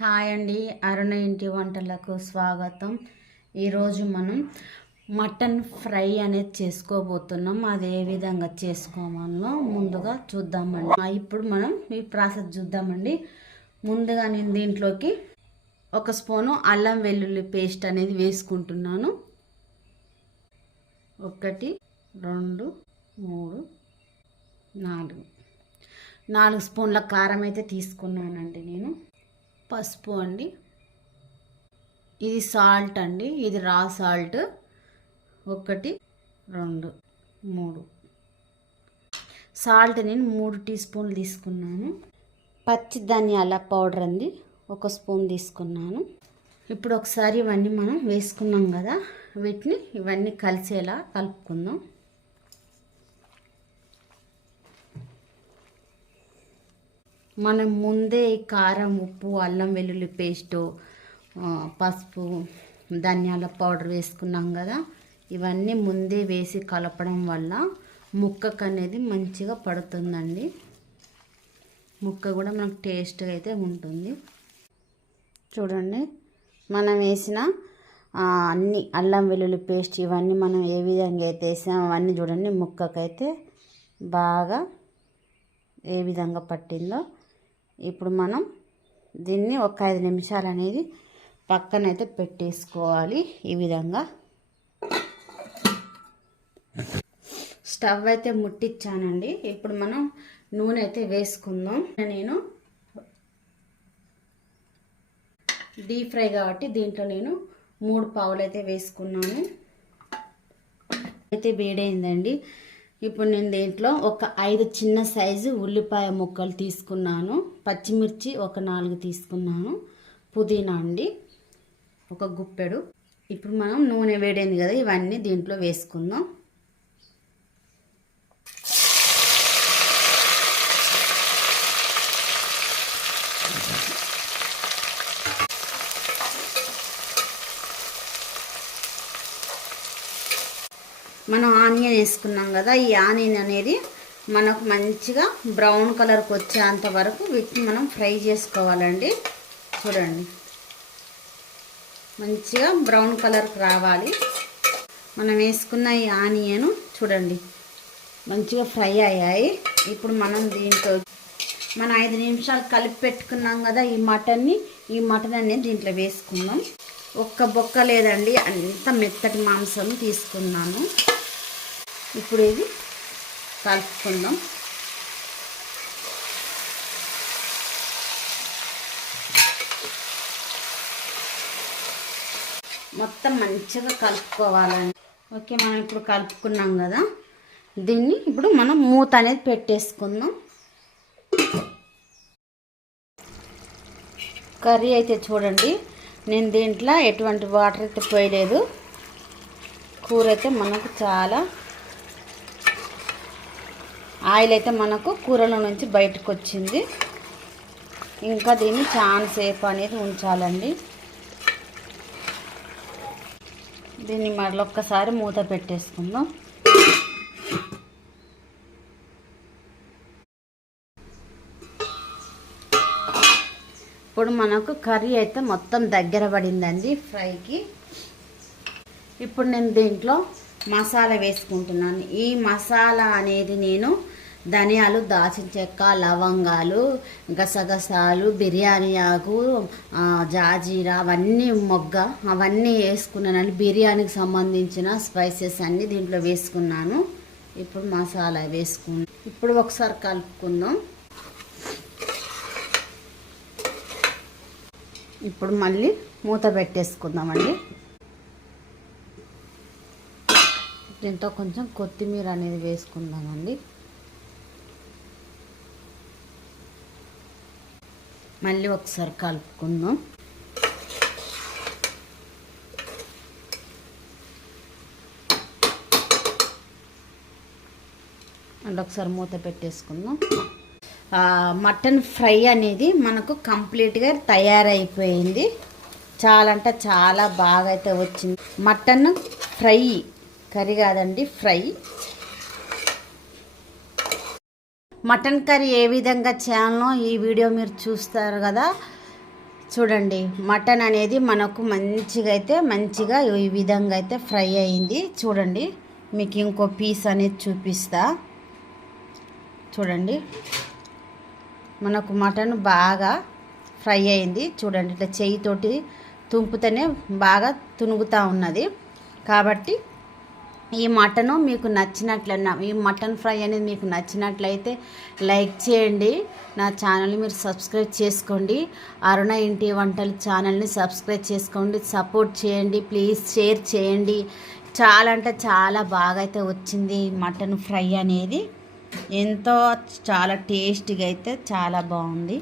Hi అండి, అరుణ ఇంటి వంటలకు స్వాగతం. ఈరోజు మనం మటన్ ఫ్రై అనేది చేసుకోబోతున్నాం. అది ఏ విధంగా చేసుకోవాలో ముందుగా చూద్దామండి. ఇప్పుడు మనం ఈ ప్రాసెస్ చూద్దామండి. ముందుగా నేను దీంట్లోకి 1 స్పూను అల్లం వెల్లుల్లి పేస్ట్ అనేది వేసుకుంటున్నాను. 1 2 3 4 స్పూన్ల కారం అయితే తీసుకున్నానండి. నేను పసుపు అండి, ఇది సాల్ట్ అండి, ఇది రా సాల్ట్ 1 2 3 సాల్ట్ నేను 3 టీ స్పూన్లు తీసుకున్నాను. పచ్చి ధనియాల పౌడర్ అండి 1 స్పూన్ తీసుకున్నాను. ఇప్పుడు ఒకసారి ఇవన్నీ మనం వేసుకున్నాం కదా, వీటిని ఇవన్నీ కలిసేలా కలుపుకుందాం. మనం ముందే కారం, ఉప్పు, అల్లం వెల్లుల్లి పేస్టు, పసుపు, ధనియాల పౌడర్ వేసుకున్నాం కదా, ఇవన్నీ ముందే వేసి కలపడం వల్ల ముక్కకు అనేది మంచిగా పడుతుందండి. ముక్క కూడా మనకు టేస్ట్గా అయితే ఉంటుంది. చూడండి, మనం వేసిన అన్ని అల్లం వెల్లుల్లి పేస్ట్ ఇవన్నీ మనం ఏ విధంగా అయితే వేసామో అవన్నీ చూడండి ముక్కకైతే బాగా ఏ విధంగా పట్టిందో. ఇప్పుడు మనం దీన్ని ఒక 5 నిమిషాలు అనేది పక్కనైతే పెట్టేసుకోవాలి. ఈ విధంగా స్టవ్ అయితే ముట్టించానండి. ఇప్పుడు మనం నూనె అయితే వేసుకుందాం. నేను డీప్ ఫ్రై కాబట్టి దీంట్లో నేను 3 పావులు అయితే వేసుకున్నాను. అయితే వేడైందండి. ఇప్పుడు నేను దీంట్లో ఒక 5 చిన్న సైజు ఉల్లిపాయ ముక్కలు తీసుకున్నాను. పచ్చిమిర్చి ఒక 4 తీసుకున్నాను. పుదీనా అండి 1 గుప్పెడు. ఇప్పుడు మనం నూనె వేడైంది కదా, ఇవన్నీ దీంట్లో వేసుకుందాం. మనం ఆనియన్ వేసుకున్నాం కదా, ఈ ఆనియన్ అనేది మనకు మంచిగా బ్రౌన్ కలర్కి వచ్చేంత వరకు వీటిని మనం ఫ్రై చేసుకోవాలండి. చూడండి, మంచిగా బ్రౌన్ కలర్కి రావాలి. మనం వేసుకున్న ఈ ఆనియన్ చూడండి మంచిగా ఫ్రై అయ్యాయి. ఇప్పుడు మనం దీంట్లో 5 నిమిషాలు కలిపి పెట్టుకున్నాం కదా ఈ మటన్ అనేది దీంట్లో వేసుకుందాం. ఒక్క బొక్క లేదండి, అంత మెత్తటి మాంసం తీసుకున్నాను. ఇప్పుడు ఇది కలుపుకుందాం. మొత్తం మంచిగా కలుపుకోవాలండి. ఓకే, మనం ఇప్పుడు కలుపుకున్నాం కదా, దీన్ని ఇప్పుడు మనం మూత అనేది పెట్టేసుకుందాం. కర్రీ అయితే చూడండి, నేను దీంట్లో ఎటువంటి వాటర్ అయితే పోయలేదు. కూర అయితే మనకు చాలా ఆయిల్ అయితే మనకు కూరలో నుంచి బయటకు వచ్చింది. ఇంకా దీన్ని చాలా సేపు అనేది ఉంచాలండి. దీన్ని మరొక్కసారి మూత పెట్టేసుకుందాం. ఇప్పుడు మనకు కర్రీ అయితే మొత్తం దగ్గర పడిందండి ఫ్రైకి. ఇప్పుడు నేను దీంట్లో మసాలా వేసుకుంటున్నాను. ఈ మసాలా అనేది నేను ధనియాలు, దాల్చిన చెక్క, లవంగాలు, గసగసాలు, బిర్యానీ ఆకు, జాజీరా అవన్నీ వేసుకున్నానండి. బిర్యానీకి సంబంధించిన స్పైసెస్ అన్నీ దీంట్లో వేసుకున్నాను. ఇప్పుడు మసాలా వేసుకున్నాను. ఇప్పుడు ఒకసారి కలుపుకుందాం. ఇప్పుడు మళ్ళీ మూత పెట్టేసుకుందామండి. దీంతో కొంచెం కొత్తిమీర అనేది వేసుకుందామండి. మళ్ళీ ఒకసారి కలుపుకుందాం. మళ్ళీ ఒకసారి మూత పెట్టేసుకుందాం. మటన్ ఫ్రై అనేది మనకు కంప్లీట్గా తయారైపోయింది. చాలా అంటే చాలా బాగా అయితే వచ్చింది. మటన్ ఫ్రై, కర్రీ కాదండి, ఫ్రై. మటన్ కర్రీ ఏ విధంగా చేయాలనో ఈ వీడియో మీరు చూస్తారు కదా. చూడండి మటన్ అనేది మనకు మంచిగా ఈ విధంగా అయితే ఫ్రై అయింది. చూడండి మీకు ఇంకో పీస్ అనేది చూపిస్తా. చూడండి మనకు మటన్ బాగా ఫ్రై అయింది. చూడండి ఇట్లా చెయ్యితోటి తుంపుతేనే బాగా తునుగుతూ ఉన్నది. కాబట్టి ఈ మటను మీకు ఈ మటన్ ఫ్రై అనేది మీకు నచ్చినట్లయితే లైక్ చేయండి. నా ఛానల్ని మీరు సబ్స్క్రైబ్ చేసుకోండి. అరుణ ఇంటి వంటలు ఛానల్ని సబ్స్క్రైబ్ చేసుకోండి, సపోర్ట్ చేయండి, ప్లీజ్ షేర్ చేయండి. చాలా అంటే చాలా బాగా అయితే వచ్చింది మటన్ ఫ్రై అనేది. చాలా టేస్టీగా అయితే చాలా బాగుంది.